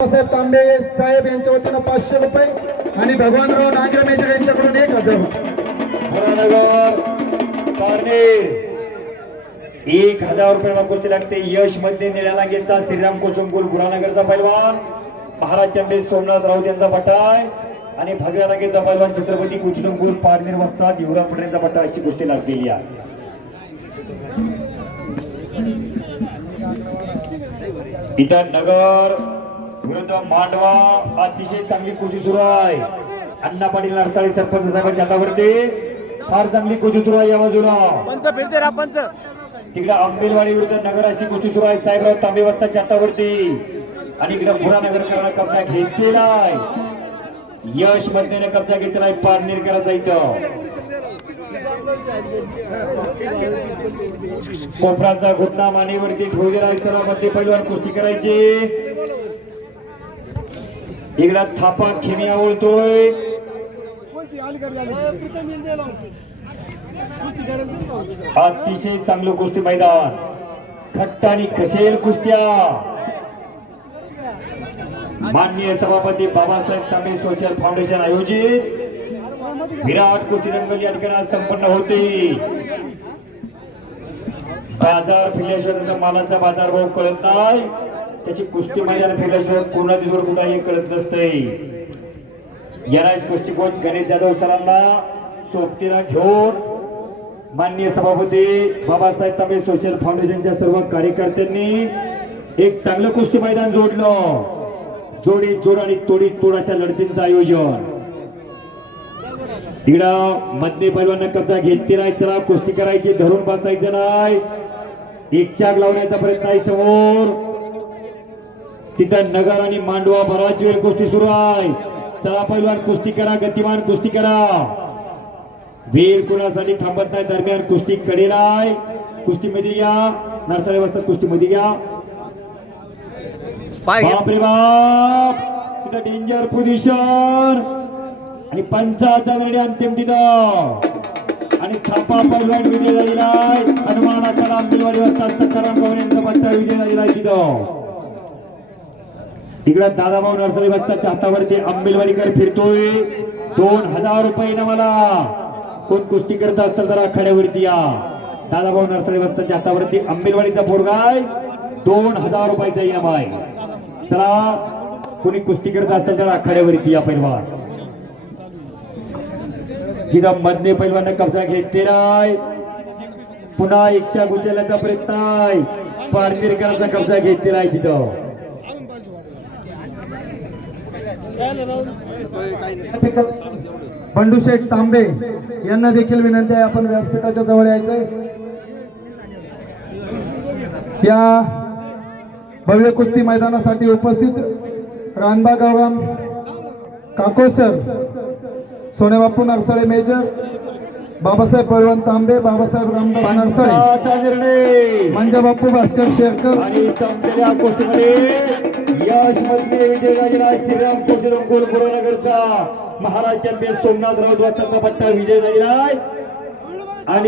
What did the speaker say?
बाबासाहेब तांबे साहेब यांच्या वतीनं पाचशे रुपये आणि भगवानराव नांगरे मेजर यांच्याकडून एक हजार हरानगर एक हजार रुपये मागूची लागते. यशमध्ये निळ्यालागेचा श्रीराम कोचंकुल गुरानगरचा पैलवान. महाराज चंबे सोमनाथ राऊत यांचा पटाय आणि भगव्या लागेचा पैलवान छत्रपती कुचलंगूर पारनेर वस्तात युवराज पटेलचा पट्टा अशी गोष्टी लागलेली आहे. इतर नगर विरुद्ध मांडवा अतिशय चांगली कुस्ती सुरू आहे. अण्णा पाटील नरसाळी सरपंच साहेबांच्या हातावरती फार चांगली कुस्ती सुरू आहे या बाजूला. पंच फिरते रा पंच. तिकडे अंबेलवाडी विरुद्ध नगर अशी कुस्ती सुरू आहे साहेबराव तांबे वस्ताच्या हातावरती. आणि इकडे भुरा नगर कब्जा घेतलेला आहे. यश मध्येने कब्जा घेतलेला आहे पारनेरकरांचा इथं. कोपराचा घुटना मानेवरती ठेवलेला आहे चला मध्ये पैलवान कुस्ती करायची. इकडा थापा खेमी आवडतोय अतिशय चांगलं कुस्ती मैदान. खट्ट आणि कुस्त्या. माननीय सभापती बाबासाहेब तांबे सोशल फाउंडेशन आयोजित. विराट कुस्ती रंगली या ठिकाणी संपन्न होते. बाजार फिरल्याशिवाय त्याचा मालाचा बाजार भाव कळत नाही. त्याची कुस्ती मैदान फिरल्याशिवाय पूर्ण जोड कुठं हे कळत नसते याला कुस्ती कोच गणेश जाधव सरांना सोबतीला घेऊन माननीय सभापती बाबासाहेब तांबे सोशल फाउंडेशनच्या सर्व कार्यकर्त्यांनी एक चांगलं कुस्ती मैदान जोडलं. जोडी जोड आणि तोडी तोड अशा लढतींचं आयोजन. तिकडं मधले पैलवान कब्जा घेतली नाही चला कुस्ती करायची धरून बसायचं नाही. एक चाक लावण्याचा प्रयत्न आहे समोर. तिथं नगर आणि मांडवा बराच वेळ कुस्ती सुरू आहे. चला पैलवान कुस्ती करा गतिमान कुस्ती करा. वीर कुणासाठी थांबत नाही दरम्यान कुस्ती कडेला आहे. कुस्तीमध्ये या. नरसाळे वाजता कुस्तीमध्ये या. घे. बाप रे बाप. तिथं डेंजर पोझिशन आणि पंचाचा निर्णय अंतिम तिथं. आणि थापा पैलवान विजय झालेला आहे. हनुमान आखाडा अंबिलवाडी वाजता सकाराम पवन यांचा पट्टा विजय झालेला आहे तिथं. तिकडे दादाभाऊ नर्सरी वाजता हातावरती अंबिलवाडीकर फिरतोय. दोन हजार रुपये ना मला. कोण कुस्ती करत असतं तर आखाड्यावरती या. दादाभाऊ नरसरी वाजताच्या हातावरती अंबिलवाडीचा पोरगाय दोन हजार रुपयाचा इनाम आहे चला कोणी कुस्ती करत असतं तर आखाड्यावरती या पैलवान. जिथं मधने पैलवान कब्जा घेतलेला आहे. पुन्हा इच्छा गुचल्याचा प्रयत्न आहे. पारनेरकरांचा कब्जा घेतलेला आहे तिथं. बंडूशेठ तांबे यांना देखील विनंती आहे आपण व्यासपीठाच्या जवळ यायचंय. या भव्य कुस्ती मैदानासाठी उपस्थित रानबा गावराम काकोसर सोनेबापू नरसाळे मेजर बाबासाहेब बळवंत तांबे बाबासाहेब रामदास नरसाळे मंजाबापू भास्कर शेरकर आणि संपलेल्या कुस्तीमध्ये यशमध्ये विजय झालेला श्रीराम कोशिरंगोल गुरुनगरचा महाराज चॅम्पियन सोमनाथ राऊत वाचा पट्टा विजय झालेला आहे आणि